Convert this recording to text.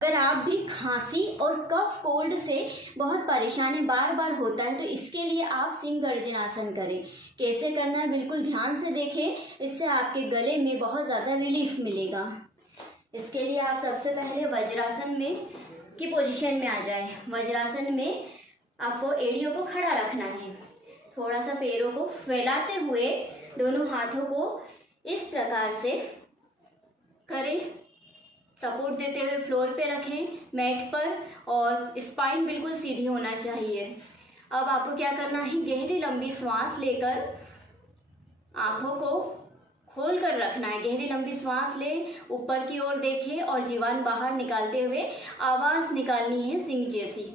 अगर आप भी खांसी और कफ कोल्ड से बहुत परेशानी बार बार होता है तो इसके लिए आप सिंह गर्जनासन करें। कैसे करना है बिल्कुल ध्यान से देखें, इससे आपके गले में बहुत ज़्यादा रिलीफ मिलेगा। इसके लिए आप सबसे पहले वज्रासन में की पोजीशन में आ जाए। वज्रासन में आपको एड़ियों को खड़ा रखना है, थोड़ा सा पैरों को फैलाते हुए दोनों हाथों को इस प्रकार से करें, सपोर्ट देते हुए फ्लोर पे रखें मैट पर, और स्पाइन बिल्कुल सीधी होना चाहिए। अब आपको क्या करना है, गहरी लंबी सांस लेकर आंखों को खोल कर रखना है। गहरी लंबी सांस ले, ऊपर की ओर देखें और जीवान बाहर निकालते हुए आवाज निकालनी है सिंह जैसी।